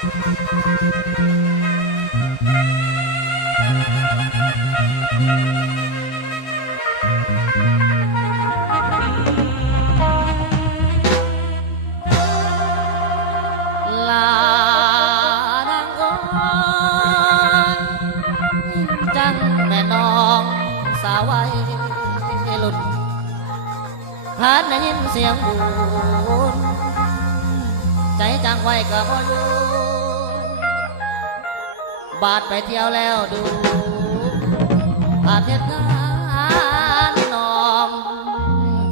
ลานางอ้อนจังแม่น้องสาววัยรุ่นพานได้ยินเสียงบุญใจจังไว้ก็บ่อยู่บาดไปเที่ยวแล้วดูผ่านเหตุการณ์น้อง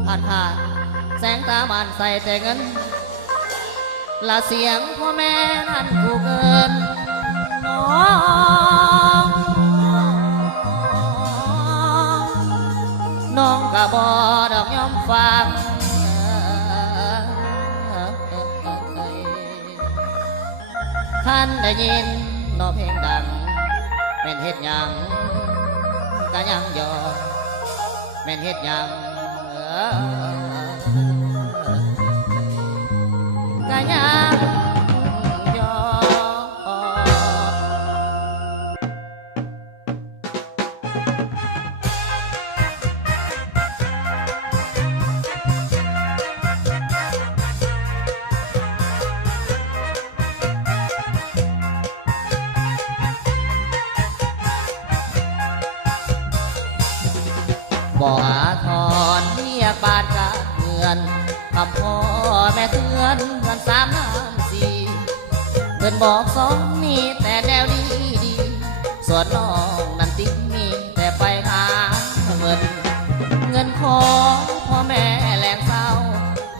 ผ่านแสงตาบานใส่แต่เงินละเสียงพ่อแม่นั่นกูเกินน้องกะบ่ดอกยอมฟังท่านได้ยินน้องเพลงดังเป็นเฮ็ดหยังกะยังยอเป็นเฮ็ดหยังกะยังยอบ่อาทรเรียกบาดกะเงินคำพ่อแม่เตือนกันสามน้ำสี่เพิ่นบอกสอนมีแต่แนวดีดีส่วนน้องนั้นติดมีแต่ไปหาเงินของพ่อแม่แหลงเศร้า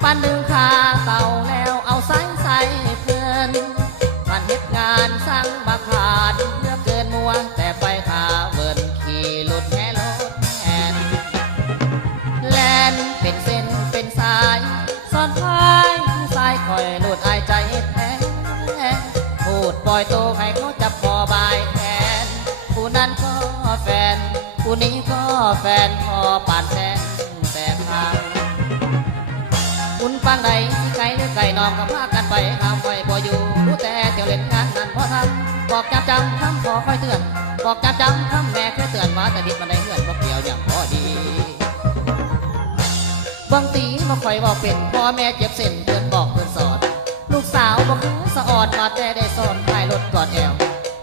ปันดึงคาเต่าแล้วเอาใส่เพื่อนมันเฮ็ดงานสร้างบักขาดเลือกเกินมัวแต่ไปหาเวินขี่รถแห่รถแห่แลนเป็นเส้นเป็นสายซ่อนพายสายคอยหลุดอายใจแท้พูดปล่อยโตให้เขาจับคอบายแทนผู้นั้นก็แฟนผู้นี้ก็แฟนพอป่านแทนแต่ทางคุณฟังใดที่ไกลหรือไกลน้องก็พากันไปห้ามไว้บ่อยู่รู้แต่เที่ยวเล่นงานนั่นพอทำบอกจำคำขอคอยเตือนบอกจำคำแม่เคยเตือนว่าแต่ดิดมันได้เงื่อนบอกเดียวอย่างพอดีบางตีมาคอยบอกเป็นพ่อแม่เจ็บเส้นเตือนบอกเตือนสอนลูกสาวบอกคือสะอ่อนมาแต่ได้สอนถ่ายรถกอดแอว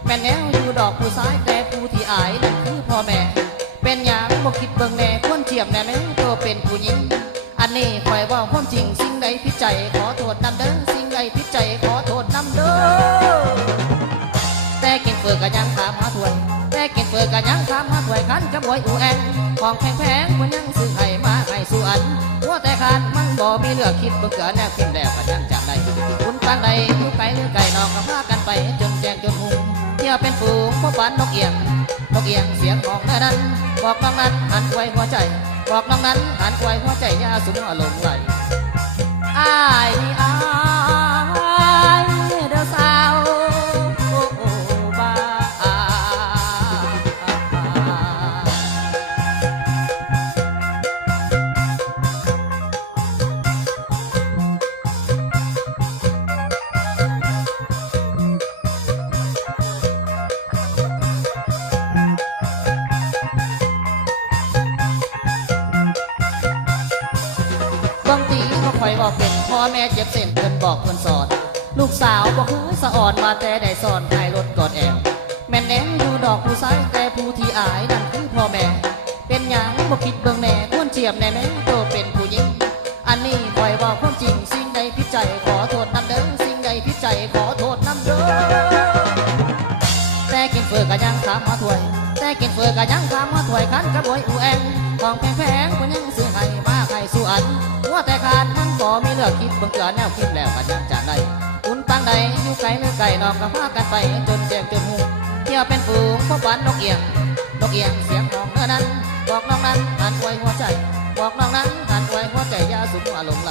แม่แนวอยู่ดอกผู้ซ้ายแต่ผู้ที่อายนั่นคือพ่อแม่เป็นอย่างบอกคิดเบิ่งแน่ควรเทียบแน่แม่ตัวเป็นผู้หญิงอันนี้คอยว่าความจริงสิ่งใดพิจัยขอโทษนำเด้อสิ่งใดพิจัยขอโทษนำเด้อแต่กินเฟือกันยังถามหาถวยแต่กินเฟือกันยังถามหาถวยขันกับบวยอูแอนของแพงมันยังซื้อให้มาให้สู่อันหัวแต่ขาดมันบ่มีเลือกคิดเบิ่งเกิดแนวคิดแล้วกันยังจากใดคุณฟังใดอยู่ไกลหรือไกลน้องก็พากันไปจนแจ้งจนหุ่มเที่ยวเป็นฝูงพบปันนกเอียงเสียงของแม่นั้นบอกน้องนั้นหันไว้หัวใจบอกน้องนั้นหันไว้หัวใจยาสุนอารมณ์ไหลอ้ายเด้อสาวบ้าบางทีเขาคอยบอกเป็นพ่อแม่เจ็บเส้นเพิ่นบอกเพิ่นสอนลูกสาวบอกคือสะอ่อนมาแต่ได้สอนถ่ายรถกอดแอวแม่แนงอยู่ดอกผู้ซ้ายแต่ผู้ที่อายนั่นคือพ่อแม่เป็นอย่างบอกคิดเบิ่งแน่ควรเจียบแน่แม่ตัวเป็นผู้หญิงอันนี้คอยบอกความจริงสิ่งใดพิจัยขอโทษนำเด้อสิ่งใดพิจัยขอโทษนำเด้อแต่กินเฟือกันยังถามหาถวยแต่กินเฟือกันยังถามหาถวยขันกระบวยอูแองของแพงคนยังซื้อให้มาให้สู่อันหัวแต่ขาดมันบ่มีเลือกคิดเบิ่งเกิดแนวคิดแล้วกันยังจากใดคุณฟังใดอยู่ไกลหรือไกลน้องก็พากันไปจนแจ้งจนหูเที่ยวเป็นฝูงพบวันนกเอียงเสียงของเธอนั้นบอกน้องนั้นหันไว้หัวใจบอกน้องนั้นหันไว้หัวใจยาสุนอารมณ์ไหล